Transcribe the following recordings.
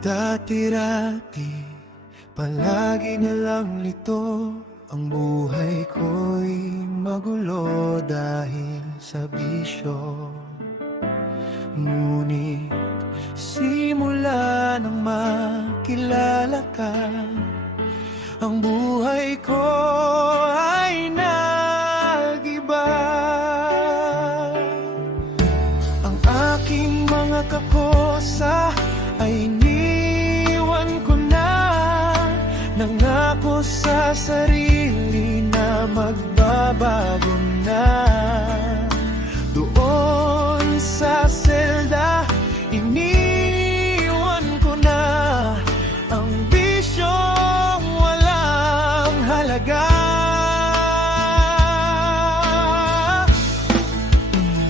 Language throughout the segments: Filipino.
Dati-rati, palagi na lang lito. Ang buhay ko'y magulo dahil sa bisyo. Ngunit simula nang makilala ka, ang buhay ko ay nag-iba. Ang aking mga kakosa ay iniwan ko na. Nangako sa sarili na magbabago na. Doon sa selda, iniwan ko na ang bisyong walang halaga.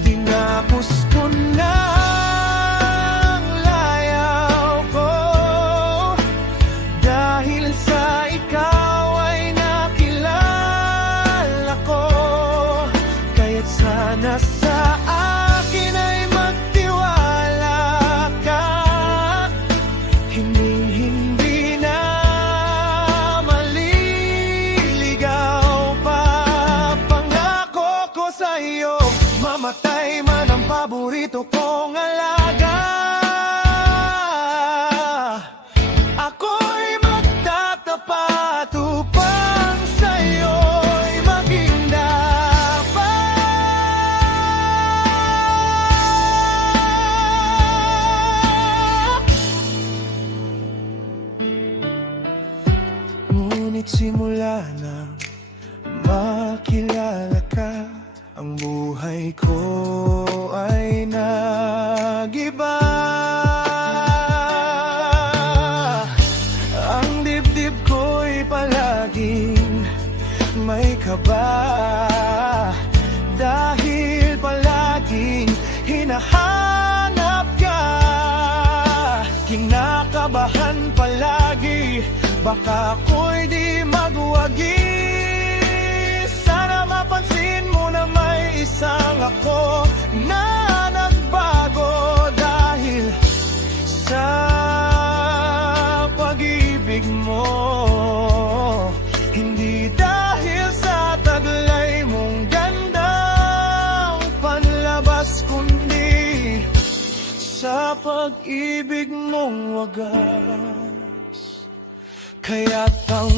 Tinapos ko na ang layaw ko dahil sa ikaw ay nakilala ko. Kaya't sana sa akin ay magtiwala ka. Hindi na maliligaw pa. Pangako ko sa'yo, mamatay man ang paborito kong alaga. Ako'y magtatapat upang sa'yo'y maging dapat. Ngunit simula nang makilala ka, ang buhay ko ay nag-iba. Ang dibdib ko'y palaging may kaba, dahil palaging hinahanap ka. Kinakabahan palagi, baka ako'y di magwagi. Sana mapansin mo na may isang ako na nagbago dahil sa pag-ibig mo. Hindi dahil sa taglay mong gandang panlabas, kundi sa pag-ibig mong wagas. Kaya't ang